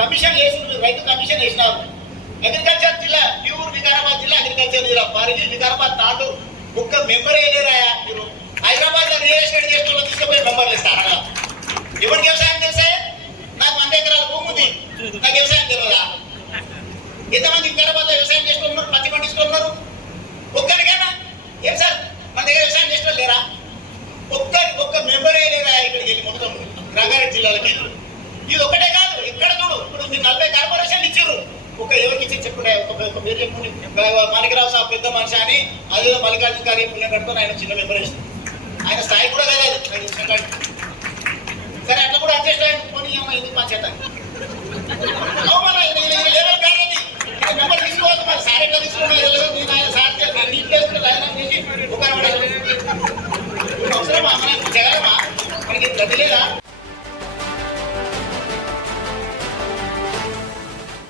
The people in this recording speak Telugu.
కమిషన్ వేసి రైతు కమిషన్ వేసినారు. అగ్రికల్చర్ జిల్లా ప్యూర్ వికారాబాద్ జిల్లా అగ్రికల్చర్ జిల్లా పరిధి వికారాబాద్ తాండు ఒక్క మెంబర్ వేయలేరాయా మీరు? హైదరాబాద్ లో రియల్ ఎస్టేట్ చేసిన తీసుకుపోయి మెంబర్లు ఇస్తారా? ఎవరికి వ్యవసాయం తెలుసా? నాకు 100 ఎకరాల భూమి ఉంది, నాకు వ్యవసాయం తెలియదా? ఎంతమంది వికారాబాద్ లో వ్యవసాయం చేసుకున్నారు, పత్తి పండించుకున్నారు? ఒక్కరికేనా? ఏం సార్ మన దగ్గర వ్యవసాయం చేసిన లేరా? ఒక్క మెంబరే లేరా ఇక్కడికి వెళ్ళి మొత్తం రంగారెడ్డి జిల్లాలకి? ఇది ఒకటే కాదు, ఇక్కడ చూడు, ఇప్పుడు మీరు 40 కార్పొరేషన్లు ఇచ్చారు. ఎవరికి ఇచ్చి చెప్పుడే ఒక పేరు చెప్పుకుని మాణికరావు సాబ్ పెద్ద మనిషి అని అదే మల్లికార్జున గారి పుణ్యం కట్టుకొని ఆయన చిన్న మెంబర్ వేస్తారు. ఆయన స్థాయి కూడా కాదు. సరే అట్లా కూడా అడ్జస్ట్ అయ్యి కొని ఎందుకు పంచేద్దాం లెవెల్ కాదు. మెంబర్ తీసుకోవాలి మరి సార్ ఎట్లా తీసుకోవాలి? నేను ఆయన సార్ చేసి ఒక అవసరమా మనకి జగలమా? మనకి గది లేదా?